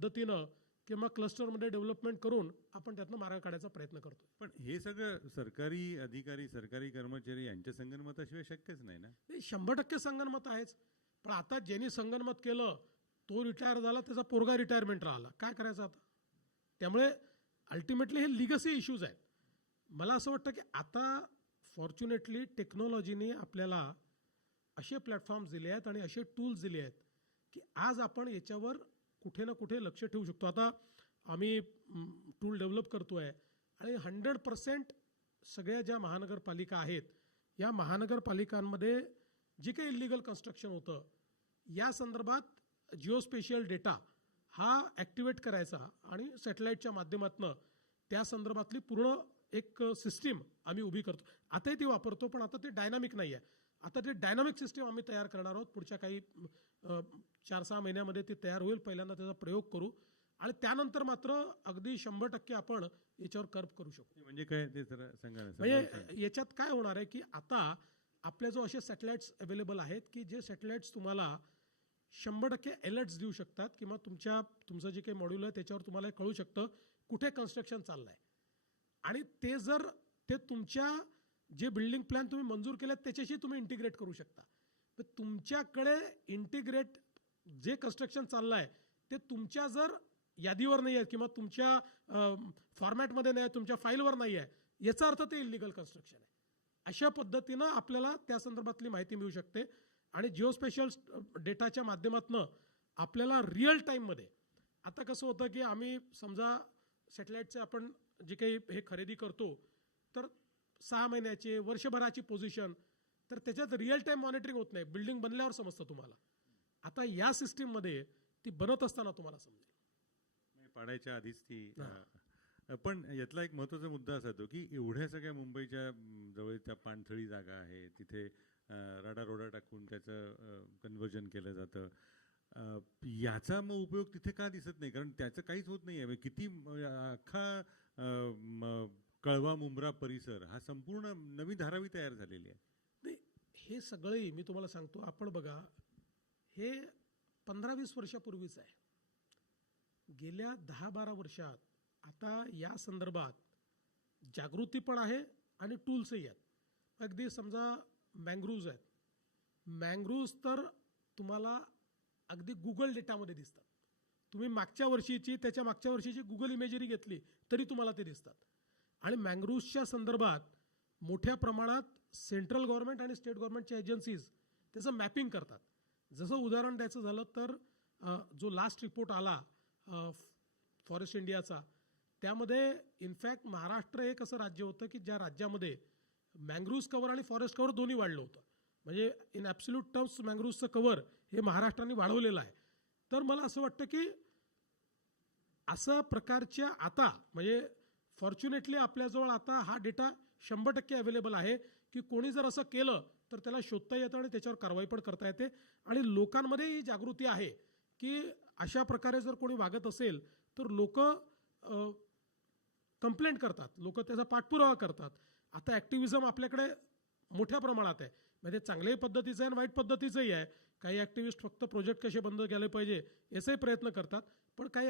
पद्धतीनं किंवा क्लस्टरमध्ये डेव्हलपमेंट करून आपण त्यातनं मार्ग काढायचा प्रयत्न करतो पण हे सगळं सरकारी अधिकारी सरकारी कर्मचारी यांच्या संगनमताशिवाय शक्यच नाही ना? नाही शंभर टक्के संगनमत आहेच. पण आता ज्यांनी संगनमत केलं तो रिटायर झाला त्याचा पोरगा रिटायरमेंट राहिला. काय करायचं आता? त्यामुळे अल्टिमेटली हे लिगसी इश्यूज आहेत. मला असं वाटतं की आता फॉर्च्युनेटली टेक्नॉलॉजीने आपल्याला असे प्लॅटफॉर्म्स दिले आहेत आणि असे टूल्स दिले आहेत की आज आपण याच्यावर कुठे ना कुठे लक्ष ठेवू शकतो. आता आम्ही टूल डेव्हलप करतो आहे आणि हंड्रेड पर्सेंट सगळ्या ज्या महानगरपालिका आहेत या महानगरपालिकांमध्ये जे काही इलिगल कन्स्ट्रक्शन होतं या संदर्भात जिओस्पेशियल डेटा हा ॲक्टिवेट करायचा आणि सॅटेलाईटच्या माध्यमातून त्या संदर्भातली पूर्ण एक सिस्टीम आम्ही उभी करतो. आताही ती वापरतो पण आता ते डायनामिक नाही आहे आता ते डायनामिक सिस्टीम आम्ही तयार करणार आहोत पुढच्या काही चार सहा महिन्यामध्ये ती तयार होईल पहिल्यांदा त्याचा प्रयोग करू. आणि त्यानंतर मात्र अगदी शंभर टक्के आपण याच्यावर कर्व करू शकतो म्हणजे काय ते सांगा. म्हणजे याच्यात काय होणार आहे की आता आपल्या जो असे सॅटेलाइट्स अवेलेबल आहेत की जे सॅटेलाइट्स तुम्हाला शंभर टक्के अलर्ट्स देऊ शकतात किंवा तुमच्या तुमचं जे काही मॉड्यूल आहे त्याच्यावर तुम्हाला हे कळू शकतं कुठे कन्स्ट्रक्शन चाललं आहे आणि ते जर ते तुमच्या जे बिल्डिंग प्लॅन तुम्ही मंजूर केलेत त्याच्याशी तुम्ही इंटिग्रेट करू शकता. तर तुमच्याकडे इंटिग्रेट जे कन्स्ट्रक्शन चाललं आहे ते तुमच्या जर यादीवर नाही आहे किंवा तुमच्या फॉर्मॅटमध्ये नाही आहे तुमच्या फाईलवर नाही आहे याचा अर्थ ते इलिगल कन्स्ट्रक्शन आहे. अशा पद्धतीनं आपल्याला त्या संदर्भातली माहिती मिळू शकते. आणि जिओस्पेशल डेटाच्या माध्यमातून आपल्याला रिअल टाईममध्ये आता कसं होतं की आम्ही समजा सॅटेलाईटचे आपण जे काही हे खरेदी करतो तर सहा महिन्याचे वर्षभराची पोझिशन तर त्याच्यात रिअल टाईम मॉनिटरिंग होत नाही. बिल्डिंग बनल्यावर समजतं तुम्हाला. आता या सिस्टीममध्ये ती बनत असताना तुम्हाला समजेल. म्हणजे पाडायच्या आधीच ती पण यातला एक महत्त्वाचा मुद्दा असा तो की एवढ्या सगळ्या मुंबईच्या जवळच्या पाणथळी जागा आहे तिथे राडा रोडा टाकून त्याचं कन्वर्जन केलं जातं. याचा मग उपयोग तिथे का दिसत नाही? कारण त्याचं काहीच होत नाही आहे किती म, अख्खा कळवा मुंब्रा परिसर हा संपूर्ण नवी धारावी तयार झालेली आहे. नाही हे सगळेही मी तुम्हाला सांगतो आपण बघा हे पंधरा वीस वर्षापूर्वीच आहे. गेल्या दहा बारा वर्षात आता या संदर्भात जागृती पण आहे आणि टूल्सही आहेत. अगदी समजा मँग्रूव्ज आहेत. मँग्रूव्ज तर तुम्हाला अगदी गुगल डेटामध्ये दिसतात. तुम्ही मागच्या वर्षीची त्याच्या मागच्या वर्षीची गुगल इमेजरी घेतली तरी तुम्हाला ते दिसतात. आणि मँग्रूव्सच्या संदर्भात मोठ्या प्रमाणात सेंट्रल गव्हर्नमेंट आणि स्टेट गव्हर्नमेंटच्या एजन्सीज त्याचं मॅपिंग करतात. जसं उदाहरण द्यायचं झालं तर जो लास्ट रिपोर्ट आला फॉरेस्ट इंडियाचा त्यामध्ये इनफॅक्ट महाराष्ट्र एक असं राज्य होतं की ज्या राज्यामध्ये मँग्रूव्ज कव्हर आणि फॉरेस्ट कव्हर दोन्ही वाढलं होतं. म्हणजे इन ॲब्सल्यूट टर्म्स मँग्रूव्जचं कव्हर हे महाराष्ट्राने वाढवलेलं आहे. तर मला असं वाटतं की असा प्रकारच्या आता म्हणजे फॉर्च्युनेटली आपल्याजवळ आता हा डेटा शंभर टक्के अवेलेबल आहे की कोणी जर असं केलं तर त्याला शोधता येतं आणि त्याच्यावर कारवाई पण करता येते. आणि लोकांमध्ये ही जागृती आहे की अशा प्रकारे जर कोणी वागत असेल तर लोक कंप्लेंट करतात. लोक त्याचा पाठपुरावा करतात. आता ॲक्टिव्हिझम आपल्याकडे मोठ्या प्रमाणात आहे. म्हणजे चांगल्याही पद्धतीचं आहे आणि वाईट पद्धतीचंही आहे. काही ॲक्टिव्हिस्ट फक्त प्रोजेक्ट कसे बंद केले पाहिजे याचाही प्रयत्न करतात. पण काही